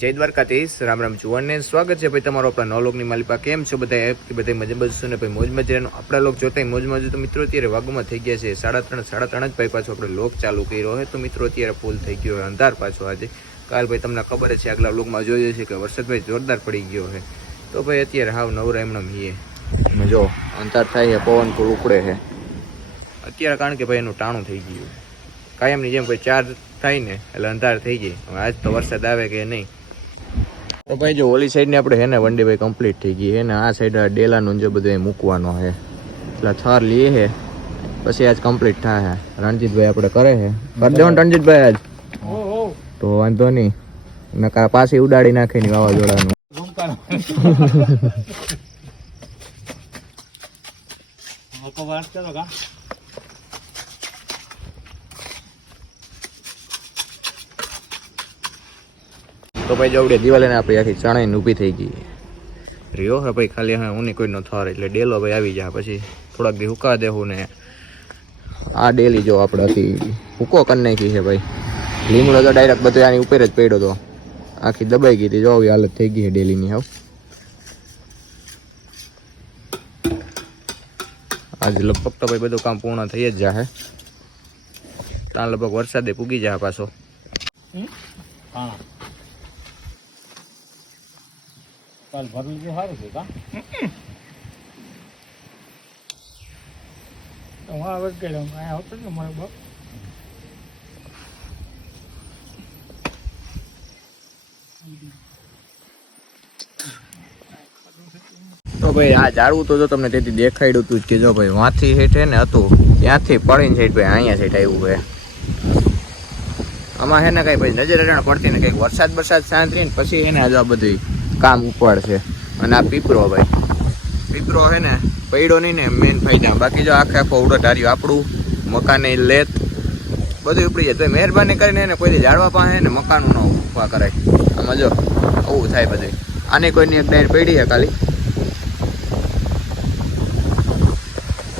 જય દ્વારકાધીશ, રામ રામ જુવાનને સ્વાગત છે ભાઈ તમારો આપણા નવલોકની માલિપા. કેમ છો બધા? બધા મજા બસશું ને ભાઈ મોજ મજાનો આપણા લોક જોતા મોજ મજા. તો મિત્રો અત્યારે વાગમાં થઈ ગયા છે 3:30 જ ભાઈ પાછો આપણે લોક ચાલુ કર્યો હોય. તો મિત્રો અત્યારે ફૂલ થઈ ગયો હોય અંધાર પાછો આજે. કાલ ભાઈ તમને ખબર જ છે આગલા લોકમાં જોઈએ છે કે વરસાદ ભાઈ જોરદાર પડી ગયો છે. તો ભાઈ અત્યારે હાવ નવરા એમણે મીએ જો અંધાર થાય છે, પવન ફૂલ ઉપડે છે અત્યારે, કારણ કે ભાઈ એનું ટાણું થઈ ગયું. કાયમની જેમ ભાઈ ચાર્જ થાય ને એટલે અંધાર થઈ ગઈ. હવે આજ તો વરસાદ આવે કે નહીં. તો ભાઈ જો ઓલી સાઈડની આપણે હે ને વંડી ભાઈ કમ્પ્લીટ થઈ ગઈ છે ને આ સાઈડ ડેલાનું જે બધું મૂકવાનો છે એટલે થર લઈએ છે પછી આજ કમ્પ્લીટ થાય. રણજીતભાઈ આપણે કરે છે, કરી દેવાનું રણજીતભાઈ આજ તો વાંધો નહીં, નકા પાછી ઉડાડી નાખે ની વાવાઝોડાનું. તો ભાઈ જવડે દિવાળી ને આપણી આખી ચણાઈ ઊભી થઈ ગઈ રહ્યો હે ભાઈ. ખાલી હા ઊની કોઈ નો થર એટલે ડેલો ભાઈ આવી જાય પછી થોડાક દી હુકા દેવું ને આ ડેલી જો આપણે હતી હુકો કરી નાખી છે ભાઈ. લીમડો તો ડાયરેક્ટ બધો આની ઉપર જ પડ્યો તો આખી દબાઈ ગઈ હતી. જો આવી હાલત થઈ ગઈ છે ડેલીની. હાવ આજે લગભગ તો ભાઈ બધું કામ પૂર્ણ થઈ જ જાય. ત્યાં લગભગ વરસાદે પૂગી જાય પાછો. હા કાલ ભરલું તો સારું છે કા તમારા વખત ગયેલો અહીંયા આવતો ને મારો બાપ. તો ભાઈ આ ઝાડવું તો જો તમને તેથી દેખાડ્યું હતું કે જો ભાઈ વાંથી હેઠે ને હતું ત્યાંથી પડીને સાઈડ ભાઈ અહીંયા સાઈડ આવ્યું છે. આમાં હે ને કઈ ભાઈ નજર હરણ પડતી ને કંઈક વરસાદ શાંત રહીને પછી એને આ બધું કામ ઉપર છે. અને આ પીપરો ભાઈ પીપરો હે ને પડ્યો નહીં ને મેન ફાયદા. બાકી જો આખો ઉડો ધાર્યું આપણું મકાને લેત બધું ઉપડી જાય. તો મહેરબાની કરીને એને કોઈ ઝાડવા પાસે ને મકાનું ન ઉભા કરાય. આમાં જો આવું થાય બધું. આની કોઈની એક ડાયર પડી છે ખાલી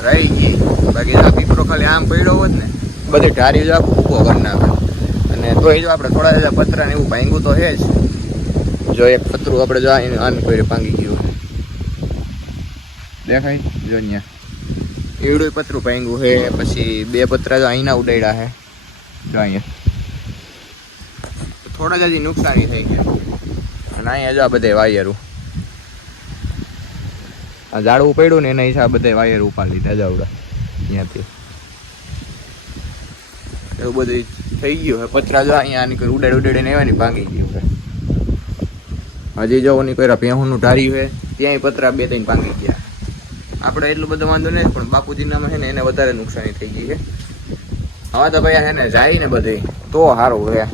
રહી ગઈ. બાકી આ પીપરો ખાલી આમ પડ્યો હોત ને બધી ઢાર્યું જો આખું ઊભો કરી નાખે. અને તોય જો આપણે થોડા પતરા ને એવું ભાંગ્યું તો હે જ. જો એક પતરું આપણે જો આન કોઈ ભાંગી ગયું દેખાય જો અહીંયા એવડું પતરું ભાંગ્યું છે. પછી બે પતરા જો અહીંના ઉડાડ્યા છે જો અહીંયા થોડા જ હજી નુકસાની થઈ ગયા. અને અહીંયા જો આ બધે વાયરું આ ઝાડવું પડ્યું ને એના હિસાબે બધે વાયર ઉપાડી લીધા જાવડા અહીંયાથી. એવું બધું થઈ ગયું છે. પતરા જો અહીંયા આની કોઈ ઉડાડીને એવાની ભાંગી ગયું છે. હજી જો ઓની કોઈ ભેહુંનું ઢાર્યું છે ત્યાંય પતરા 2-3 ભાંગી ગયા. આપણે એટલું બધું વાંધો નહીં પણ બાપુજીનામાં છે ને એને વધારે નુકસાની થઈ ગઈ છે. હવે તો ભાઈ છે ને જાય ને બધું તો સારું છે.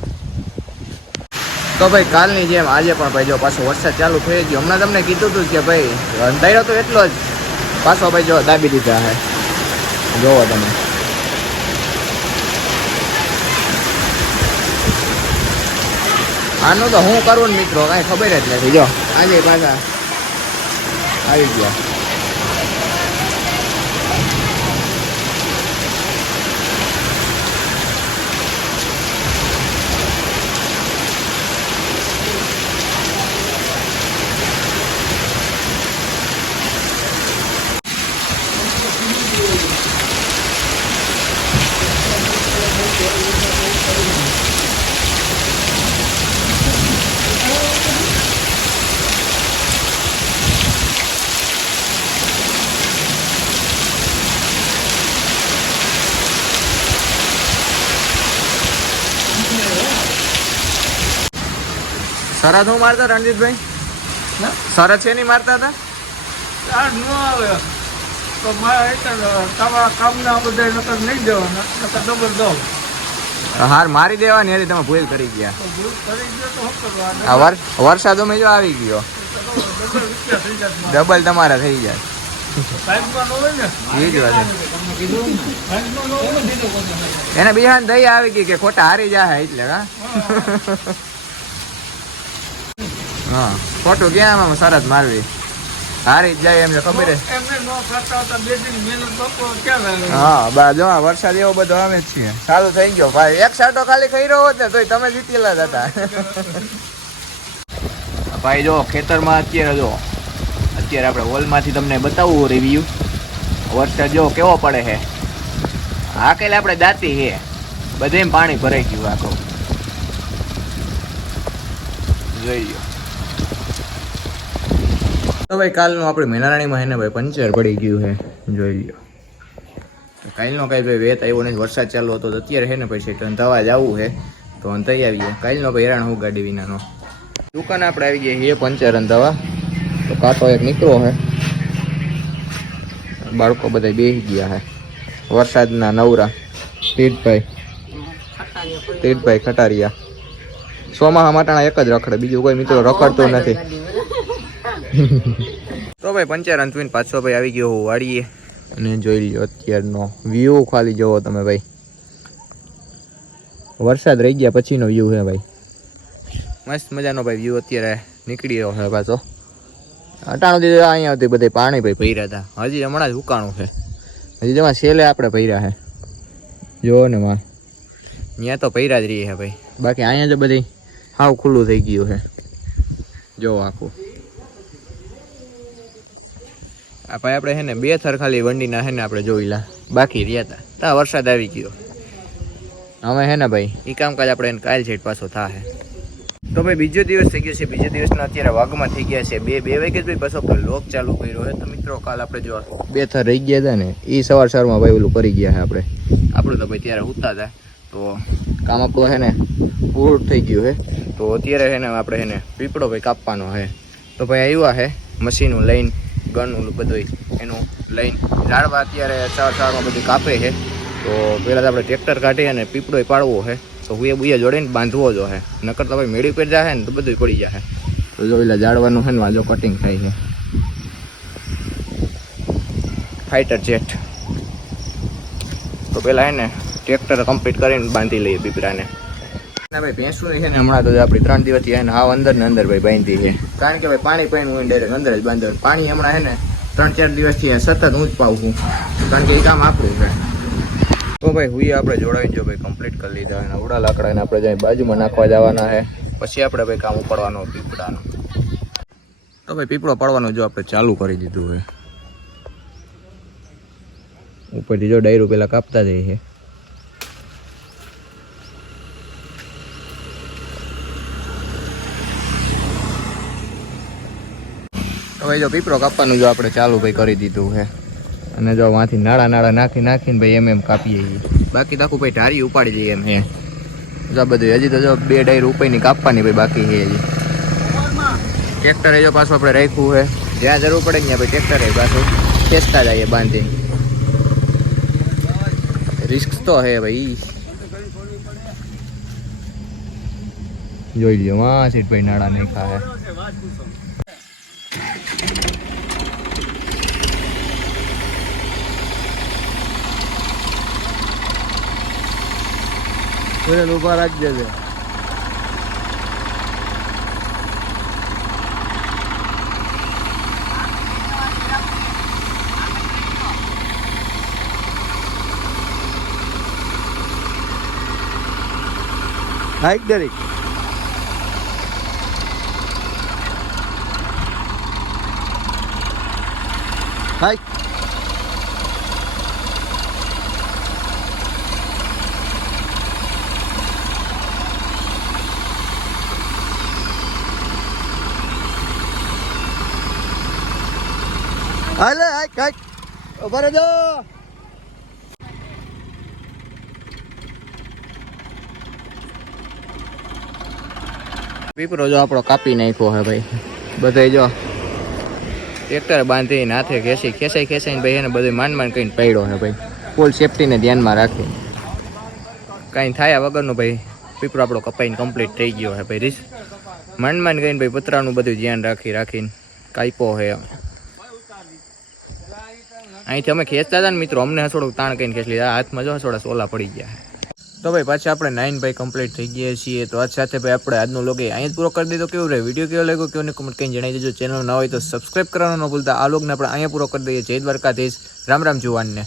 તો ભાઈ કાલની જેમ આજે પણ ભાઈ જો પાછો વરસાદ ચાલુ થઈ ગયો. હમણાં તમને કીધું હતું કે ભાઈ અંધારો તો એટલો જ પાછો ભાઈ જો દાબી દીધા છે. જોવો તમે આનું તો હું કરું ને મિત્રો કાંઈ ખબર જ નથી. જો આજે પાછા આવી ગયા. શરત હું મારતા રણજીતભાઈ? શરત છે નહીં મારતા હતા? ચાર્જ ન આવે તો મારે તમારા કામના બધા નકર નહીં દેવાના, નકર ડબલ દો. હાર મારી દેવાની હતી, તમે ભૂલ કરી ગયા. ભૂલ કરી ગયો તો શું કરવા? વરસાદોમાં જો આવી ગયો ડબલ તમારા થઈ જાય. એ જ વાત એને બિહાન દઈ આવી ગઈ કે ખોટા હારી જાય એટલે. હા ખોટું ક્યાં શરત મારવી હારી જ જાય એમ ખબર હે. હા બા જો વરસાદ એવો બધો આવે જ છે. સારું થઈ ગયો ભાઈ, એક સાટો ખાલી ખાઈ રહ્યો હોત ને તોય તમે જીતેલા જ હતા. ભાઈ જો ખેતરમાં અત્યારે આપણે હોલમાંથી તમને બતાવવું રિવ્યુ. વરસાદ જો કેવો પડે છે. હાકેલે આપણે દાતી છે, બધે પાણી ભરાઈ ગયું આખો. જોઈ લો તો ભાઈ, કાલનું આપણે મેનારાણીમાં હે ને ભાઈ પંચર પડી ગયું છે. જોઈ લો કાલનો કાંઈ ભાઈ વેત આવ્યો નહીં, વરસાદ ચાલુ હતો. અત્યારે છે ને પછી ધંધાવા જવું છે તો અંધાઈ આવીએ. કાલનો ભાઈ હેરાન હું ગાડી વિનાનો. દુકાન આપણે આવી ગયા છીએ પંચર અંધાવા. તો કાંટો એક નીકળો છે, બાળકો બધા બેસી ગયા છે વરસાદના નવરા. તીર્થભાઈ ખટારિયા સોમાહા માટાણા એક જ રખડે, બીજું કોઈ મિત્રો રખડતો નથી. તો ભાઈ પંચર અંતવીને પાછો ભાઈ આવી ગયો હું વાડીએ. અને જોઈ લો અત્યારનો વ્યૂ, ખાલી જોવો તમે ભાઈ. વરસાદ રહી ગયા પછીનો વ્યૂ છે ભાઈ. મસ્ત મજાનો ભાઈ વ્યૂ અત્યારે નીકળી રહ્યો છે પાછો. અટાણું દીધું અહીંયા હતી બધે પાણી ભાઈ ભર્યા હતા. હજી હમણાં જ ઉકાણું છે, હજી જેમાં છેલ્લે આપણે ભર્યા છે. જોવો ને માં ત્યાં તો ભર્યા જ રહી છે ભાઈ. બાકી અહીંયા જ બધી હાવ ખુલ્લું થઈ ગયું છે. જો આખું આ ભાઈ આપણે છે ને 2 થર ખાલી વંડીના છે ને આપણે જોઈલા બાકી રહ્યા હતા. ત્યાં વરસાદ આવી ગયો. અમે છે ને ભાઈ એ કામકાજ આપણે એને કાલ છેટ પાછો થાય. તો ભાઈ બીજો દિવસ થઈ ગયો છે. બીજા દિવસના અત્યારે વાગમાં થઈ ગયા છે 2 વાગે જ ભાઈ પાછો આપણે લોક ચાલુ કર્યો છે. તો મિત્રો કાલ આપણે જો 2 થર રહી ગયા હતા ને એ સવારમાં ભાઈ ઓલું કરી ગયા છે આપણું તો ભાઈ ત્યારે ઉતા હતા. તો કામ આપણું છે ને પૂરું થઈ ગયું છે. તો અત્યારે છે ને આપણે છે ને પીપળો ભાઈ કાપવાનો છે. તો ભાઈ આવ્યા છે મશીનું લઈને, ગન ઓલું બધું એનું લઈને ઝાડવા અત્યારે સવારમાં બધું કાપે છે. તો પહેલાં તો આપણે ટ્રેક્ટર કાઢી અને પીપળો પાડવો છે. તો હુએ બુએ જોડીને બાંધવો જો હે, નકર તો ભાઈ મેળી પર જાય ને તો બધું પડી જાય. તો જો એટલે ઝાડવાનું છે ને જો કટિંગ થાય છે. Fighter jet. તો પહેલાં હે ને ટ્રેક્ટર કમ્પ્લીટ કરીને બાંધી લઈએ પીપળાને. ના ભાઈ ભેંસું છે ને હમણાં તો આપણી 3 દિવસથી હે ને હાવ અંદર ને અંદર ભાઈ બાંધી છે. કારણ કે ભાઈ પાણી પાણી હું ડાયરેક્ટ અંદર જ બાંધવાનું. પાણી હમણાં હે ને 3-4 દિવસથી સતત હું જ પાઉં છું, કારણ કે એ કામ આપણું છે. તો ભાઈ હુઈ આપણે જોડાવીને જો ભાઈ કમ્પ્લીટ કરી લીધા. અને ઉડા લાકડાને આપણે જાય બાજુમાં નાખવા જવાના છે. પછી આપણે ભાઈ કામ ઉપાડવાનો પીપળાનો. તો ભાઈ પીપળો પાડવાનું જો આપણે ચાલુ કરી દીધું હોય. ઉપરથી જો ડાયરું પેલા કાપતા જાય છે. તો ભાઈ જો પીપળો કાપવાનું જો આપણે ચાલુ ભાઈ કરી દીધું છે. અને જો વાંથી નાળા નાખીને ભાઈ એમ કાપીએ. બાકી તો આખું ભાઈ ઢારી ઉપાડી દઈએ એમ હે. જો બધું હજી તો જો 2 ડાયર ઉપરની કાપવાની ભાઈ બાકી છે હજી. ટ્રેક્ટર જો પાછું આપણે રાખ્યું છે. જ્યાં જરૂર પડે ત્યાં ભાઈ ટ્રેક્ટર પાછું ખેંચતા જઈએ બાંધી. રિસ્ક તો હે ભાઈ. જોઈ લ્યો માં સીટ ભાઈ નાળા નાખા હે. પૂરે ઉભા રાખજે છે. હાઈક દરેક હાઈક હાલે હાઈક હાઈક ઉભા રહેજો. પીપરો જો આપણો કાપી નાખ્યો હે ભાઈ. બધે જો ટ્રેક્ટર બાંધીને હાથે ખેંચાઈને ભાઈ એને બધું માંડ કહીને પડ્યો હે ભાઈ. ફૂલ સેફટીને ધ્યાનમાં રાખી કાંઈ થાય વગરનું ભાઈ પીપરો આપણો કપાઈને કમ્પ્લીટ થઈ ગયો હે ભાઈ. માંડ કહીને ભાઈ પતરાનું બધું ધ્યાન રાખીને કાપ્યો હે. અહીંથી અમે ખેંચતા હતા ને મિત્રો, અમને હસોડું તાણ કહીને ખેંચી લીધા. હાથમાં જો હસોડા સોલા પડી ગયા. તો ભાઈ પાછા આપણે 9 ભાઈ કમ્પ્લીટ થઈ ગયા છીએ. તો આજ સાથે ભાઈ આપણે આજનો લોગ અહીંયા જ પૂરો કરી દીધો. કેવું રહે વિડીયો કેવો લાગ્યો કેવું ને કમેન્ટ કરીને જણાવી દેજો. ચેનલ ના હોય તો સબસ્ક્રાઈબ કરવાનું ન ભૂલતા. આ લોગને આપણે અહીંયા પૂરો કરી દઈએ. જય દ્વારકાધીશ. રામ રામ જુવાનને.